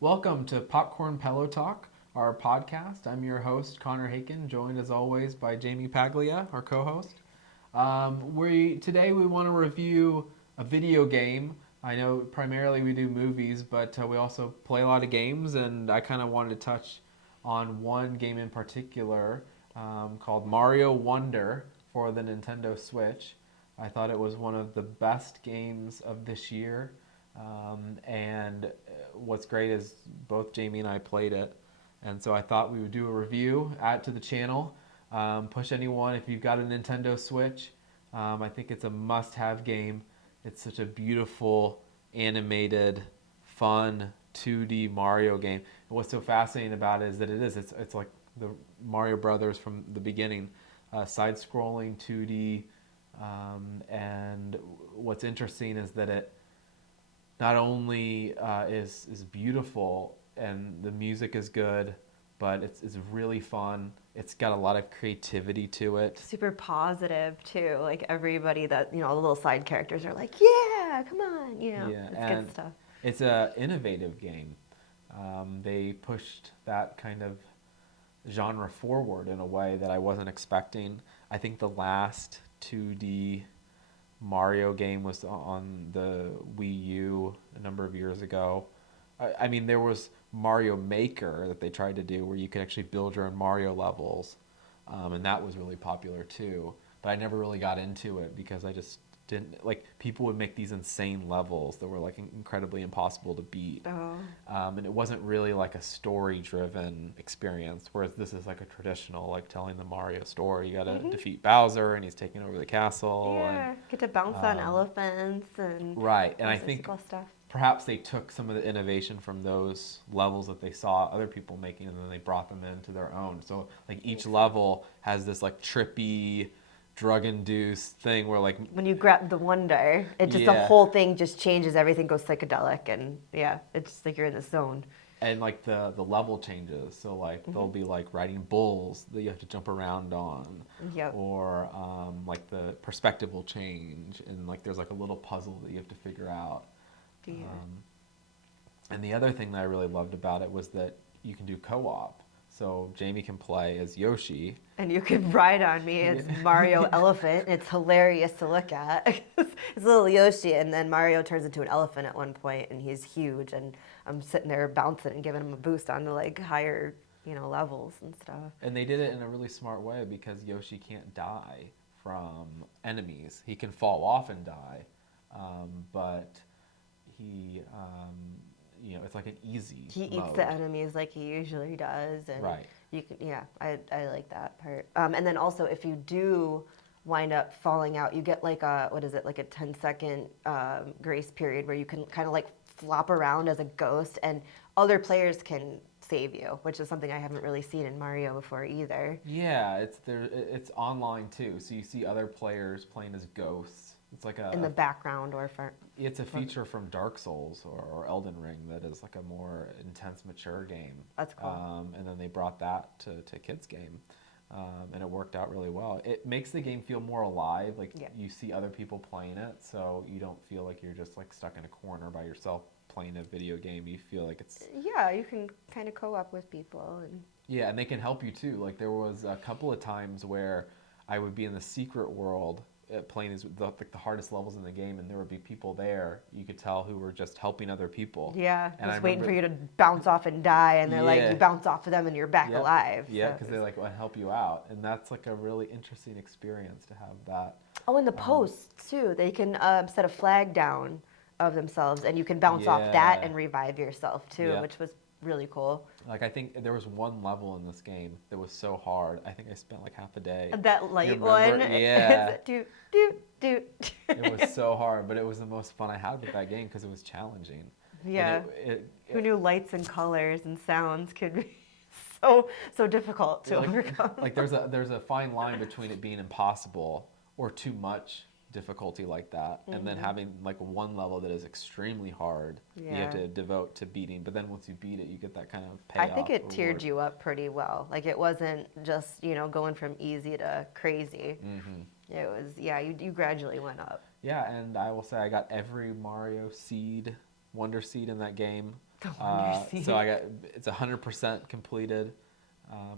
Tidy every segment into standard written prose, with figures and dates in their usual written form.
Welcome to Popcorn Pillow Talk, our podcast. I'm your host, Connor Haken, joined as always by Jamie Paglia, our co-host. Today we want to review a video game. I know primarily we do movies, but we also play a lot of games, and I kind of wanted to touch on one game in particular called Mario Wonder for the Nintendo Switch. I thought it was one of the best games of this year. And what's great is both Jamie and I played it. And so I thought we would do a review, add it to the channel, push anyone if you've got a Nintendo Switch. I think it's a must-have game. It's such a beautiful, animated, fun 2D Mario game. And what's so fascinating about it is that it's like the Mario Brothers from the beginning, side-scrolling 2D. And what's interesting is that it not only is beautiful and the music is good, but it's really fun. It's got a lot of creativity to it. Super positive too. Like everybody that, all the little side characters are like, yeah, come on, Yeah, it's and good stuff. it's a innovative game. They pushed that kind of genre forward in a way that I wasn't expecting. I think the last 2D Mario game was on the Wii U a number of years ago. I mean, there was Mario Maker that they tried to do where you could actually build your own Mario levels, and that was really popular too. But I never really got into it because I just didn't like. People would make these insane levels that were like incredibly impossible to beat, and it wasn't really like a story-driven experience. Whereas this is like a traditional, like telling the Mario story. You got to defeat Bowser, and he's taking over the castle. Yeah, get to bounce on elephants and Right, and all I sorts think of cool stuff. perhaps they took some of the innovation from those levels that they saw other people making, and then they brought them into their own. So like each level has this like trippy, drug-induced thing where like When you grab the wonder, it just the Yeah. whole thing just changes. Everything goes psychedelic, and yeah, it's just like you're in the zone. and like the level changes. So like there'll be like riding bulls that you have to jump around on, Yep. or like the perspective will change, and like there's like a little puzzle that you have to figure out. Yeah. And the other thing that I really loved about it was that you can do co-op. So Jamie can play as Yoshi. And you can ride on me. It's Mario Elephant. It's hilarious to look at. It's little Yoshi, and then Mario turns into an elephant at one point, and he's huge. And I'm sitting there bouncing and giving him a boost on the like higher, levels and stuff. And they did it in a really smart way because Yoshi can't die from enemies. He can fall off and die, but he, it's like an easy He eats mode. the enemies like he usually does, and Right. you can, yeah, I like that part. And then also, if you do wind up falling out, you get like a what is it, like a 10-second grace period where you can kind of like flop around as a ghost, and other players can save you, which is something I haven't really seen in Mario before either. Yeah, it's there. It's online too, so you see other players playing as ghosts. It's like In the background or for it's a feature from Dark Souls or Elden Ring that is like a more intense, mature game. That's cool. And then they brought that to kids game, and it worked out really well. It makes the game feel more alive. Like Yeah. you see other people playing it, so you don't feel like you're just like stuck in a corner by yourself playing a video game. You feel like it's Yeah, you can kind of co-op with people, and yeah, and they can help you too. Like there was a couple of times where I would be in the secret world playing the hardest levels in the game, and there would be people there you could tell who were just helping other people. yeah, And I just waiting for remember- you to bounce off and die, and they're like, Yeah. you bounce off of them and you're back Yep. alive. Yeah, So because they like want to help you out, and that's like a really interesting experience to have that. Oh, and the posts too. They can set a flag down of themselves, and you can bounce off that Yeah. and revive yourself too, Yeah. which was really cool. Like I think there was one level in this game that was so hard. I think I spent like half a day. That light remember? one, Yeah. doot doot doot. It was so hard, but it was the most fun I had with that game because it was challenging. And Yeah. Who knew lights and colors and sounds could be so difficult to overcome? like there's a fine line between it being impossible or too much difficulty like that, and then having like one level that is extremely hard. You have Yeah. to devote to beating, but then once you beat it, you get that kind of I payoff. think it tiered reward. you up pretty well. Like it wasn't just going from easy to crazy. It was you gradually went up. Yeah, and I will say I got every Mario seed, Wonder Seed in that game. The Wonder Seed. So it's 100% completed,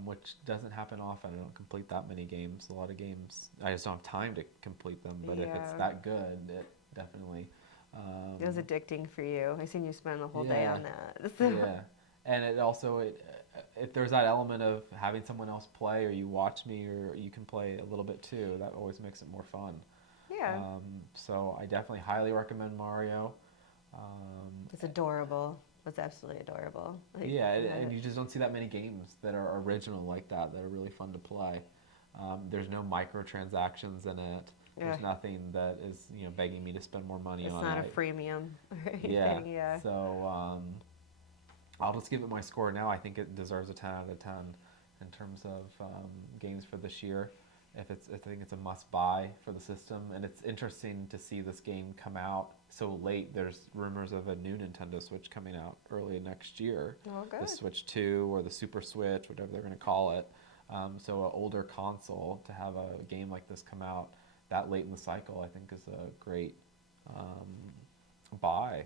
which doesn't happen often. I don't complete that many games. A lot of games, I just don't have time to complete them. But if it's Yeah. that good, it definitely. It was addicting for you. I seen you spend the whole day on that. So. Yeah, and it also if there's that element of having someone else play, or you watch me, or you can play a little bit too, that always makes it more fun. Yeah. So I definitely highly recommend Mario. It's adorable. It's absolutely adorable. Like, Yeah, and you just don't see that many games that are original like that are really fun to play. There's no microtransactions in it. There's nothing that is begging me to spend more money on it. It's not a freemium or anything. Yeah. Yeah. So I'll just give it my score now. I think it deserves a 10 out of 10 in terms of games for this year. I think it's a must-buy for the system, and it's interesting to see this game come out so late. There's rumors of a new Nintendo Switch coming out early next year. Oh, good. The Switch 2 or the Super Switch, whatever they're going to call it. So an older console, to have a game like this come out that late in the cycle, I think is a great buy,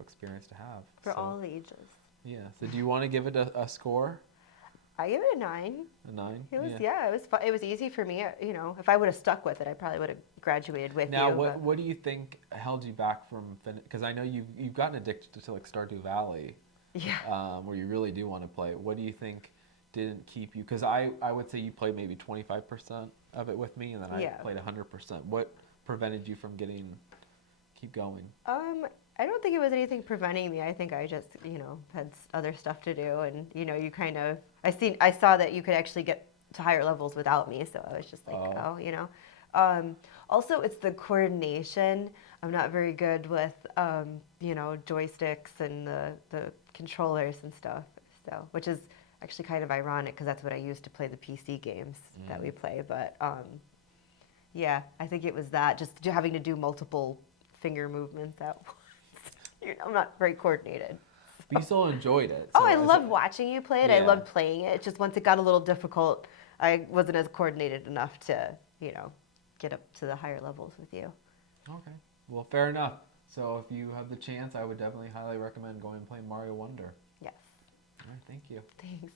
experience to have. For all ages. Yeah. So do you want to give it a score? I give it a 9. A 9? It was it was fun. It was easy for me. If I would have stuck with it, I probably would have graduated with now, you. Now, what do you think held you back from because I know you've gotten addicted to like Stardew Valley. Yeah. Where you really do want to play. What do you think didn't keep you? Because I would say you played maybe 25% of it with me, and then I played 100%. What prevented you from keep going? I don't think it was anything preventing me. I think I just, had other stuff to do, and you kind of, I saw that you could actually get to higher levels without me, so I was just like, Also, it's the coordination. I'm not very good with, joysticks and the controllers and stuff. So, which is actually kind of ironic because that's what I use to play the PC games that we play. But yeah, I think it was that just having to do multiple finger movements at once. I'm not very coordinated. But you still enjoyed it. So I loved watching you play it. Yeah. I loved playing it. Just once it got a little difficult, I wasn't as coordinated enough to, get up to the higher levels with you. Okay. Well, fair enough. So if you have the chance, I would definitely highly recommend going and playing Mario Wonder. Yes. All right. Thank you. Thanks.